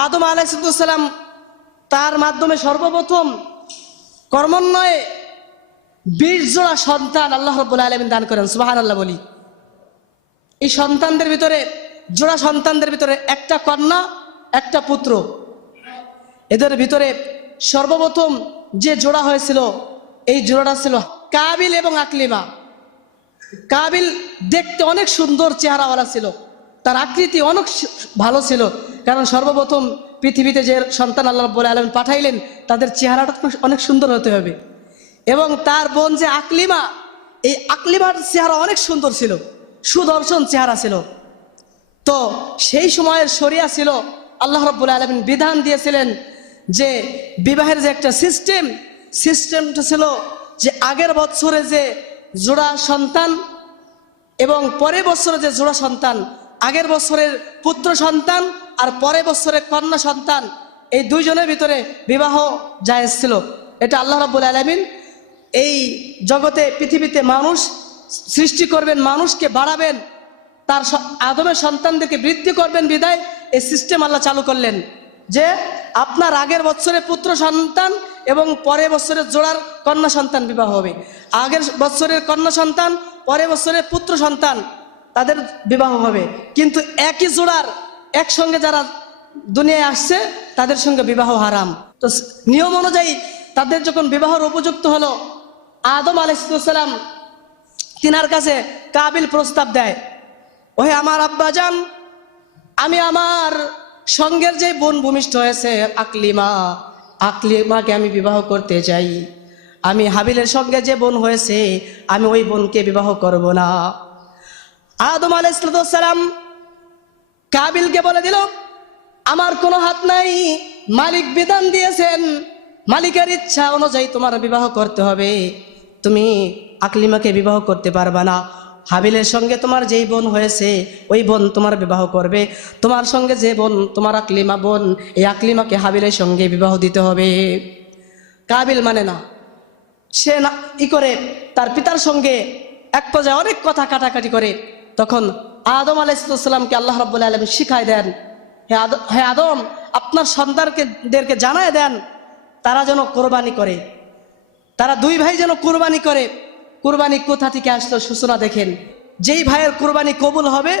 আদম আলাইহিস সালাম তার মাধ্যমে সর্বপ্রথম কর্মন্বয়ে 20 জোড়া সন্তান আল্লাহ রাব্বুল আলামিন দান করেন। সুবহানাল্লাহ বলি। এই সন্তানদের ভিতরে জোড়া সন্তানদের ভিতরে একটা কন্যা একটা পুত্র। এদের ভিতরে সর্বপ্রথম যে জোড়া হয়েছিল এই জোড়াটা ছিল কাবিল এবং আকলিমা। কাবিল দেখতে অনেক সুন্দর চেহারাওয়ালা ছিল, তার আকৃতি অনেক ভালো ছিল, কারণ সর্বপ্রথম পৃথিবীতে যে সন্তান আল্লাহ রাব্বুল আলামিন পাঠাইলেন তাদের চেহারাটা অনেক সুন্দর হতে হবে। এবং তার বোন যে আকলিমা, এই আকলিমার চেহারা অনেক সুন্দর ছিল, সুদর্শন চেহারা ছিল। তো সেই সময়ের শরিয়া ছিল, আল্লাহ রাব্বুল আলামিন বিধান দিয়েছিলেন যে বিবাহের যে একটা সিস্টেমটা ছিল যে আগের বছরে যে জোড়া সন্তান এবং পরের বছরে যে জোড়া সন্তান, আগের বছরের পুত্র সন্তান আর পরের বছরের কন্যা সন্তান, এই দুইজনের ভিতরে বিবাহ জায়েজ ছিল। এটা আল্লাহ রাব্বুল আলামিন এই জগতে পৃথিবীতে মানুষ সৃষ্টি করবেন, মানুষকে বাড়াবেন, তার আদমের সন্তানদেরকে বৃদ্ধি করবেন বিদায় এই সিস্টেম আল্লাহ চালু করলেন যে আপনার আগের বছরে পুত্র সন্তান এবং পরের বছরের জোড়ার কন্যা সন্তান বিবাহ হবে। আগের বছরের কন্যা সন্তান পরের বছরের পুত্র সন্তান তাদের বিবাহ হবে, কিন্তু একই জোড়ার একসঙ্গে যারা দুনিয়ায় আসছে তাদের সঙ্গে বিবাহ হারাম। তো নিয়ম অনুযায়ী তাদের যখন বিবাহের উপযুক্ত হলো, আদম আলাইহিস সালাম তিনার কাছে কাবিল প্রস্তাব দেয়, ওহে আমার আব্বাজান, আমি আমার সঙ্গের যে বোন ভূমিষ্ঠ হয়েছে আকলিমাকে আমি বিবাহ করতে চাই। আমি হাবিলের সঙ্গে যে বোন হয়েছে আমি ওই বোনকে বিবাহ করব না। আদম আলাইহিস সালাম কাবিলকে বলে দিল, আমার কোনো হাত নাই, মালিক বিধান দিয়েছেন, মালিকের ইচ্ছা অনুযায়ী তোমার বিবাহ করতে হবে, তুমি আকলিমাকে বিবাহ করতে পারবা না। হাবিলের সঙ্গে তোমার যেই বোন হয়েছে ওই বোন তোমার বিবাহ করবে, তোমার সঙ্গে যে বোন তোমার আকলিমা বোন, এই আকলিমাকে হাবিলের সঙ্গে বিবাহ দিতে হবে। কাবিল মানে না, সে না করে তার পিতার সঙ্গে এক পর্যায়ে অনেক কথা কাটাকাটি করে। তখন আদম আলাইহিস সালামকে আল্লাহ রাব্বুল আলামিন শিখায় দেন, হে আদম, আপনার সন্তানদেরকে জানায় দেন তারা যেন কোরবানি করে, তারা দুই ভাই যেন কোরবানি করে। কোরবানি কোথা থেকে আসলো সূচনা দেখেন, যেই ভাইয়ের কোরবানি কবুল হবে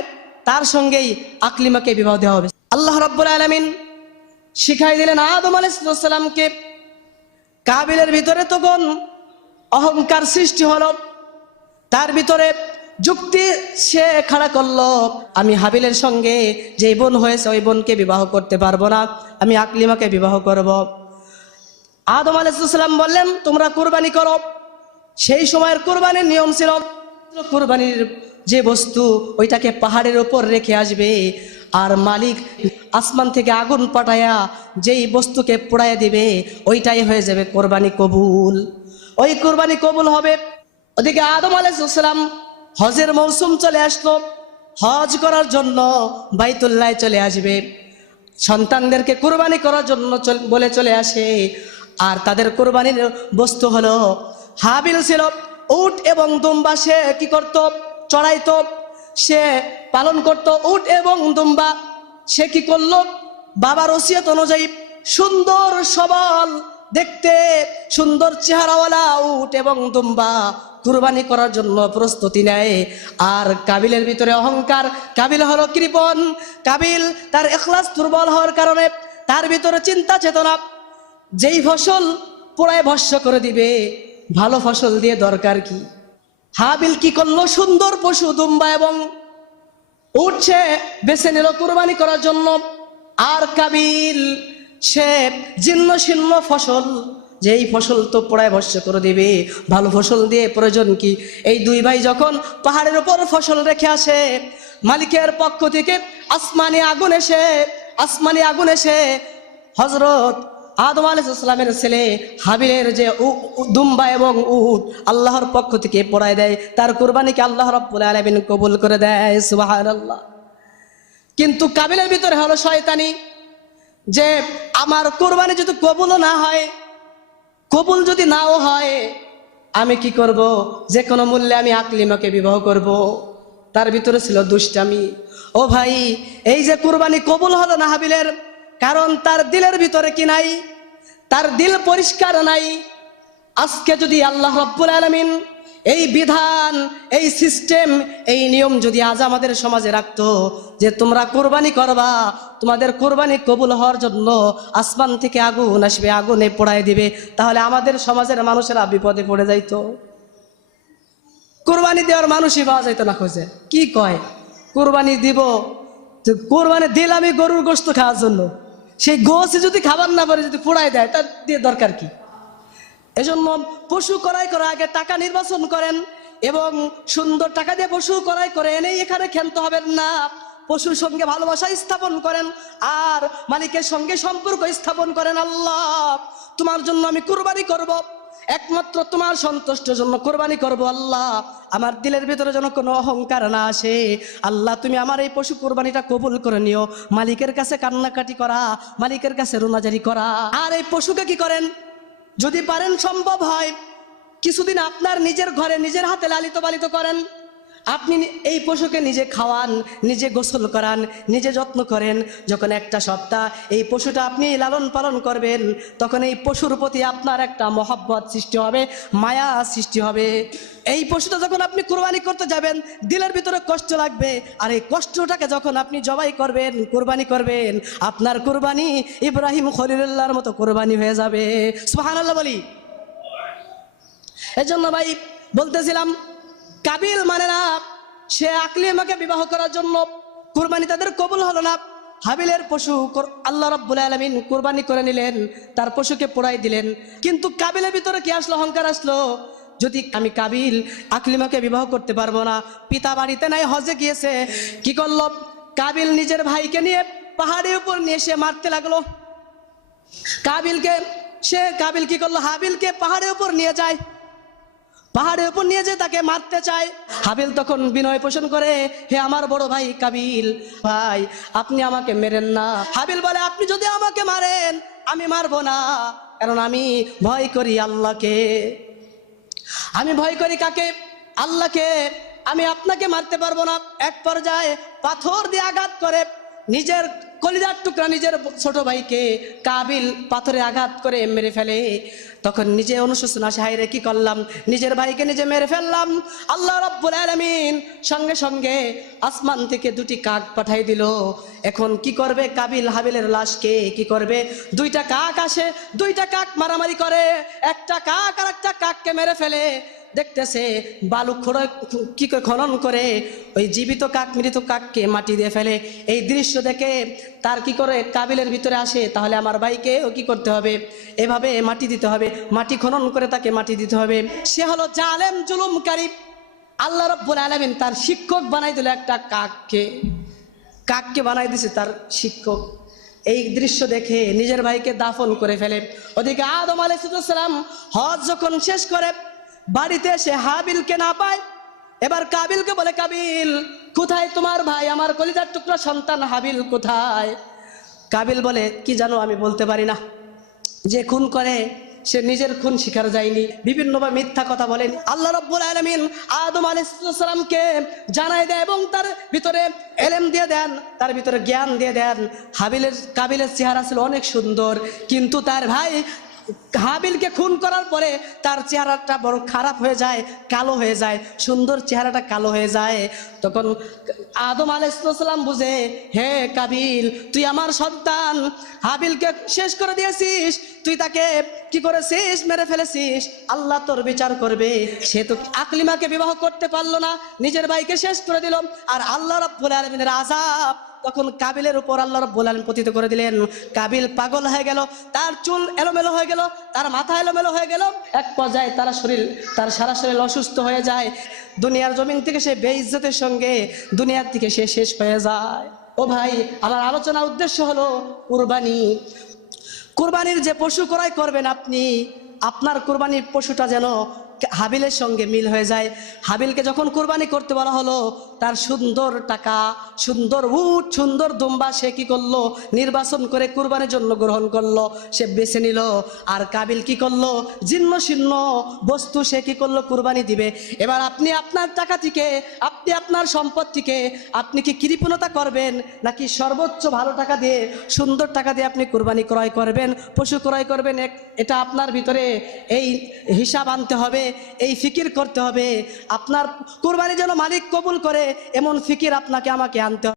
তার সঙ্গেই আকলিমাকে বিবাহ দেওয়া হবে। আল্লাহ রাব্বুল আলামিন শিখাই দিলেন আদম আলাইহিস সালামকে। কাবিলের ভিতরে তখন অহংকার সৃষ্টি হলো, তার ভিতরে যুক্তি সে খাড়া করলো, আমি হাবিলের সঙ্গে যে বোন হয়েছে ওই বোনকে বিবাহ করতে পারবো না, আমি আকলিমাকে বিবাহ করব। আদম আলাইহিস সালাম বললেন, তোমরা কোরবানি করো। সেই সময়ের কোরবানির নিয়ম ছিল, কোরবানির যে বস্তু ওইটাকে পাহাড়ের ওপর রেখে আসবে, আর মালিক আসমান থেকে আগুন পাঠায়া যেই বস্তুকে পোড়াইয়া দিবে ওইটাই হয়ে যাবে কোরবানি কবুল, ওই কোরবানি কবুল হবে। ওদিকে আদম আলাইহিস সালাম হজের মৌসুম চলে আসলো, হজ করার জন্য বাইতুল্লাহ চলে আসবে, সন্তানদেরকে কোরবানি করার জন্য বলে চলে আসে। আর তাদের কোরবানির বস্তু হলো হাবিল ছিল উট এবং দুম্বা, সে কি করত, চড়াইতো, সে পালন করত উট এবং দুম্বা। সে কি করলো, বাবার ওসিয়ত অনুযায়ী সুন্দর সবল দেখতে সুন্দর চেহারাওয়ালা উট এবং দুম্বা কুরবানি করার জন্য প্রস্তুতি নেয়। আর কাবিলের ভিতরে অহংকার, কাবিল হলো কৃপণ, কাবিল তার ইখলাস দুর্বল হওয়ার কারণে তার ভিতরে চিন্তা চেতনা, যেই ফসল পোড়ায় ভস্য করে দিবে ভালো ফসল দিয়ে দরকার কি। হাবিল কি করলো, সুন্দর পশু দুম্বা এবং উট সে বেছে নিল কুরবানি করার জন্য। আর কাবিল সে জীর্ণ শীর্ণ ফসল, যেই ফসল তো পোড়ায় ভস্য করে দিবে, ভালো ফসল দিয়ে প্রয়োজন কি। এই দুই ভাই যখন পাহাড়ের উপর ফসল রেখে আসে, মালিকের পক্ষ থেকে আসমানি আগুন এসে হযরত আদম আলাইহিস সালামের ছেলে হাবিলের যে দুম্বা এবং উট আল্লাহর পক্ষ থেকে পোড়ায় দেয়, তার কুরবানিকে আল্লাহ রাব্বুল আলামিন কবুল করে দেয়। সুবহানাল্লাহ। কিন্তু কাবিলের ভিতরে হলো শয়তানি, যে আমার কুরবানি যদি কবুলও না হয়, কবুল যদি নাও হয়, আমি কি করব, যে কোনো মূল্যে আমি আকলিমাকে বিবাহ করব। তার ভিতরে ছিল দুষ্টামি। ও ভাই, এই যে কুরবানি কবুল হলো না হাবিলের, কারণ তার দিলের ভিতরে কি নাই? তার দিল পরিষ্কার নাই। আজকে যদি আল্লাহ রাব্বুল আলামিন এই বিধান, এই সিস্টেম, এই নিয়ম যদি আজ আমাদের সমাজে রাখতো যে তোমরা কোরবানি করবা, তোমাদের কোরবানি কবুল হওয়ার জন্য আসমান থেকে আগুন আসবে, আগুনে পোড়ায় দিবে, তাহলে আমাদের সমাজের মানুষেরা বিপদে পড়ে যাইতো। কোরবানি দেওয়ার মানুষই পাওয়া যাইতো না খোঁজে। কি কয় কোরবানি দিব, কোরবানি দিলাম আমি গরুর গোশত খাওয়ার জন্য, সেই গোশে যদি খাবার না পারে যদি পোড়ায় দেয় তার দিয়ে দরকার কি? এজন্য পশু ক্রয় করার আগে টাকা নির্বাচন করেন এবং সুন্দর টাকা দিয়ে পশু ক্রয় করে এনেই এখানে খেলতে হবেন না। পশুর সঙ্গে ভালোবাসা স্থাপন করেন আর মালিকের সঙ্গে সম্পর্ক স্থাপন করেন। আল্লাহ, তোমার জন্য আমি কুরবানি করব, একমাত্র তোমার সন্তুষ্টের জন্য কোরবানি করব। আল্লাহ, আমার দিলের ভিতরে যেন কোনো অহংকার না আসে। আল্লাহ, তুমি আমার এই পশু কোরবানিটা কবুল করে নিও। মালিকের কাছে কান্নাকাটি করা, মালিকের কাছে রোনাজারি করা। আর এই পশুকে কি করেন, যদি পারেন, সম্ভব হয়, কিছুদিন আপনার নিজের ঘরে নিজের হাতে লালিত পালিত করেন। আপনি এই পশুকে নিজে খাওয়ান, নিজে গোসল করান, নিজে যত্ন করেন। যখন একটা সপ্তাহ এই পশুটা আপনি লালন পালন করবেন, তখন এই পশুর প্রতি আপনার একটা মহব্বত সৃষ্টি হবে, মায়া সৃষ্টি হবে। এই পশুটা যখন আপনি কুরবানি করতে যাবেন, দিলের ভিতরে কষ্ট লাগবে, আর এই কষ্টটাকে যখন আপনি জবাই করবেন, কুরবানি করবেন, আপনার কুরবানি ইব্রাহিম খলিলুল্লাহর মতো কুরবানি হয়ে যাবে। সুবহানাল্লাহ বলি। এজন্য ভাই বলতেছিলাম, কাবিল মানে না, সে আকলিমাকে বিবাহ করার জন্য কুরবানি তাদের কবুল হলো না। হাবিলের পশু আল্লাহ রাব্বুল আলামিন কুরবানি করে নিলেন, তার পশুকে পোড়াই দিলেন। কিন্তু কাবিলের ভিতরে কি আসলো? অহংকার আসলো। যদি আমি কাবিল আকলিমাকে বিবাহ করতে পারবো না, পিতা বাড়িতে নাই, হজে গিয়েছে, কি করলো? কাবিল নিজের ভাইকে নিয়ে পাহাড়ের উপর নিয়ে এসে মারতে লাগলো। কাবিল কি করলো? হাবিলকে পাহাড়ের উপর নিয়ে যায়, পাহাড়ের উপর নিয়ে যে তাকে মারতে চায়। হাবিল তখন বিনয় পোষণ করে, হে আমার বড় ভাই কাবিল ভাই, আপনি আমাকে মেরেন না। হাবিল বলে, আপনি যদি আমাকে মারেন আমি মারবো না, কারণ আমি ভয় করি আল্লাহকে। আমি ভয় করি কাকে? আল্লাহকে। আমি আপনাকে মারতে পারবো না। এক পর্যায়ে পাথর দিয়ে আঘাত করে নিজের কলিজার টুকরা, নিজের ছোট ভাইকে কাবিল পাথরে আঘাত করে মেরে ফেলে। তখন নিজে অনুশোচনা আসে, হায় রে কি করলাম, নিজের ভাইকে নিজে মেরে ফেললাম। আল্লাহ রাব্বুল আলামিন সঙ্গে সঙ্গে আসমান থেকে দুটি কাক পাঠাই দিল। এখন কি করবে কাবিল হাবিলের লাশকে? কি করবে? দুইটা কাক আসে, দুইটা কাক মারামারি করে, একটা কাক আর একটা কাককে মেরে ফেলে। দেখতেছে বালু কি করে খনন করে ওই জীবিত কাক মৃত কাককে মাটি দিয়ে ফেলে। এই দৃশ্য দেখে তার কি করে কাবিলের ভিতরে আসে, তাহলে আমার ভাইকে ও কি করতে হবে? এভাবে মাটি দিতে হবে, মাটি খনন করে তাকে মাটি দিতে হবে। সে হলো জালেম, জুলুমকারী। আল্লাহ রাব্বুল আলামিন তার শিক্ষক বানাই দিল একটা কাককে বানাই দিছে তার শিক্ষক। এই দৃশ্য দেখে নিজের ভাইকে দাফন করে ফেলে। ওদিকে আদম আলাইহিস সালাম হজ যখন শেষ করে বাড়িতে এসে হাবিলকে না পায়, এবার কাবিলকে বলে, কাবিল কোথায় তোমার ভাই, আমার কলিজার টুকরা সন্তান হাবিল কোথায়? কাবিল বলে, কি জানো, আমি বলতে পারি না। যে খুন করে সে নিজের খুন স্বীকার যায়নি, বিভিন্নভাবে মিথ্যা কথা বলেন। আল্লাহ রাব্বুল আলামিন আদম আলাইহিস সালামকে জানাই দেয় এবং তার ভিতরে এলেম দিয়ে দেন, তার ভিতরে জ্ঞান দিয়ে দেন। কাবিলের চেহারা ছিল অনেক সুন্দর, কিন্তু তার ভাই হাবিলকে খুন করার পরে তার চেহারাটা বড় খারাপ হয়ে যায়, কালো হয়ে যায়, সুন্দর চেহারাটা কালো হয়ে যায়। তখন আদম আলাইহিস সালাম বুঝে, হে কাবিল, তুই আমার সন্তান হাবিলকে শেষ করে দিয়েছিস, তুই তাকে কি করেছিস? মেরে ফেলেছিস। আল্লাহ তোর বিচার করবে। সে তো আকলিমাকে বিবাহ করতে পারলো না, নিজের ভাইকে শেষ করে দিল। আর আল্লাহ রাব্বুল আলামিনের আযাব তখন কাবিলের উপর আল্লাহ রাব্বুল আলামিন পতিত করে দিলেন। কাবিল পাগল হয়ে গেল, তার চুল এলোমেলো হয়ে গেল, তার মাথা এলোমেলো হয়ে গেল। এক পর্যায়ে তার সারা শরীর অসুস্থ হয়ে যায়। দুনিয়ার জমিন থেকে সে বেইজ্জতের সঙ্গে দুনিয়ার থেকে সে শেষ হয়ে যায়। ও ভাই, আমার আলোচনার উদ্দেশ্য হলো কুরবানির যে পশু ক্রয় করবেন আপনি, আপনার কুরবানির পশুটা যেন হাবিলের সঙ্গে মিল হয়ে যায়। হাবিলকে যখন কুরবানি করতে বলা হলো, তার সুন্দর টাকা, সুন্দর উট, সুন্দর দুম্বা সে কি করলো, নির্বাচন করে কুরবানির জন্য গ্রহণ করলো, সে বেছে নিল। আর কাবিল কি করলো, জীর্ণ শীর্ণ বস্তু সে কি করলো, কুরবানি দিবে। এবার আপনি আপনার টাকা থেকে, আপনি আপনার সম্পদ থেকে আপনি কি কৃপণতা করবেন, নাকি সর্বোচ্চ ভালো টাকা দিয়ে, সুন্দর টাকা দিয়ে আপনি কুরবানি ক্রয় করবেন, পশু ক্রয় করবেন? এটা আপনার ভিতরে এই হিসাব আনতে হবে, এই ফিকির করতে হবে। আপনার কুরবানি যেন মালিক কবুল করে এমন ফিকির আপনাকে আমাকে আনতে হবে।